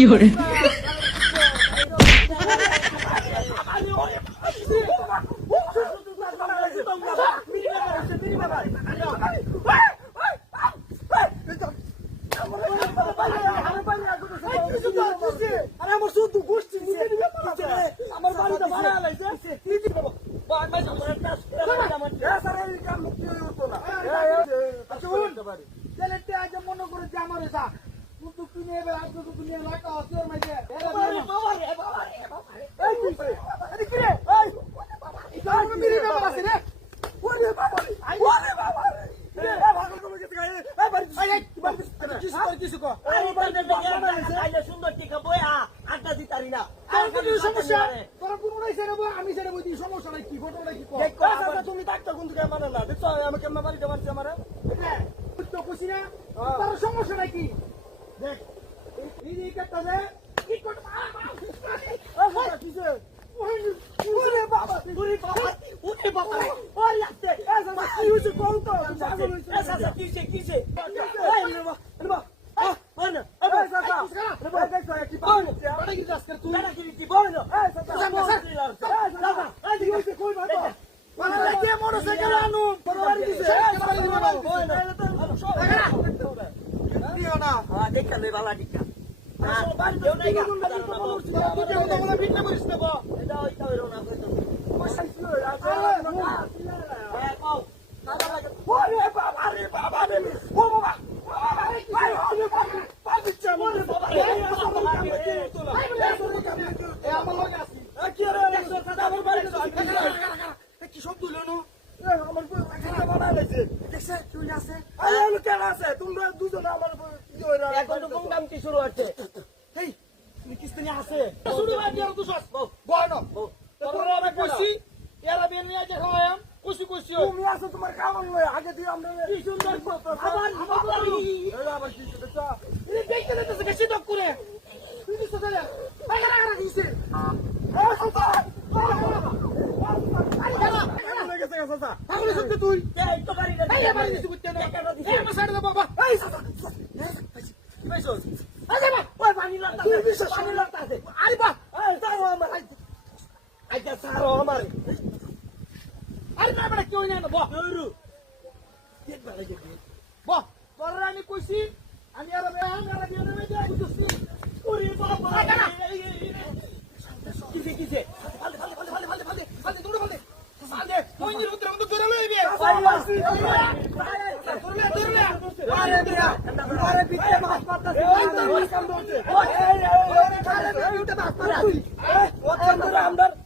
有人，তুমি doctor কোন থেকে মানে না দেখছো আমি কেমন বাড়িতে মারছি আমার সমস্যা নাকি দেখ এই কাটতে কি করতে ওরে বাবা ওরে বাবা ওরে বাবা ওরে লাগতে এসা কি হইছে কোন তো এসা কিছে কিছে এই রে বাবা Bueno, তোমার কামন আগে দিয়ে আমরা কি সুন্দর তুই আমি কইছি আমি আর কিসে কিসে আমরা